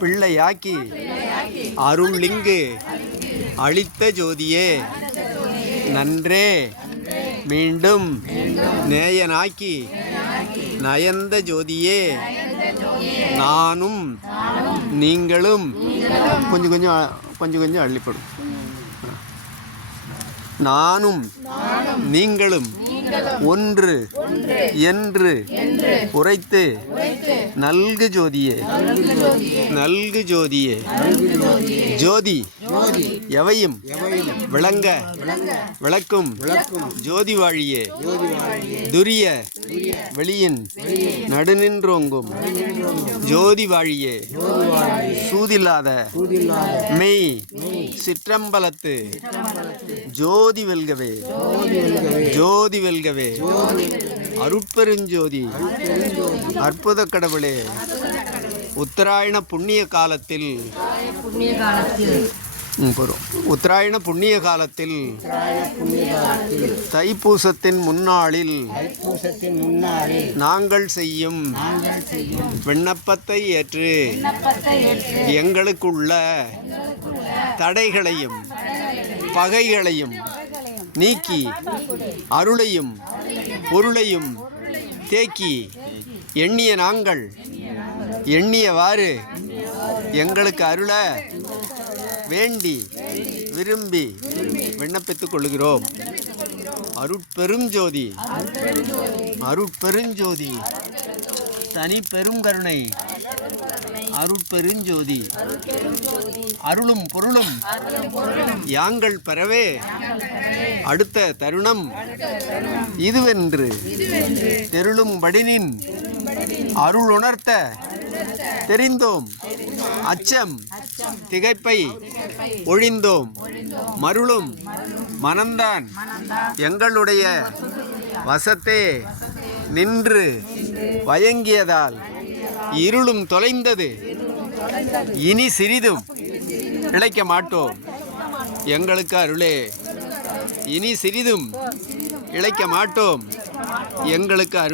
பிள்ளையாக்கி அருள்லிங்கு அளித்த ஜோதியே நன்றே மீண்டும் நேயனாக்கி நயந்த ஜோதியே நானும் நீங்களும் கொஞ்சம் கொஞ்சம் அள்ளிப்படும். நானும் நீங்களும் ஒன்று என்று உரைத்து நல்கு ஜோதியே நல்கு ஜோதியே ஜோதி எவையும் விளங்க விளக்கும் ஜோதி வாழியே துரிய வெளியின் நடுநின்றோங்கும் ஜோதி வாழியே சூதில்லாத மெய் சிற்றம்பலத்து ஜோதி வெல்கவே ஜோதி வெல்கவே அருட்பெருஞ்சோதி அற்புத கடவுளே உத்தராயண புண்ணிய காலத்தில் உத்தராயண புண்ணிய காலத்தில் தைப்பூசத்தின் முன்னாளில் நாங்கள் செய்யும் விண்ணப்பத்தை ஏற்று எங்களுக்குள்ள தடைகளையும் பகைகளையும் நீக்கி அருளையும் பொருளையும் தேக்கி எண்ணிய நாங்கள் எண்ணியவாறு எங்களுக்கு அருள வேண்டி விரும்பி விண்ணப்பித்துக் கொள்கிறோம். அருட்பெருஞ்சோதி அருட்பெருஞ்சோதி தனி பெரும் கருணை அருட்பெருஞ்சோதி அருளும் பொருளும் யாங்கள் பெறவே அடுத்த தருணம் இதுவென்று தெருளும் படினின் அருள் உணர்த்த தெரிந்தோம் அச்சம் திகைப்பை ஒழிந்தோம் மருளும் மனந்தான் எங்களுடைய வசத்தே நின்று வயங்கியதால் இருளும் தொலைந்தது. இனி சிறிதும் இழைக்க மாட்டோம் எங்களுக்கு அருளே. இனி சிறிதும் இழைக்க மாட்டோம் எங்களுக்கு அருள்.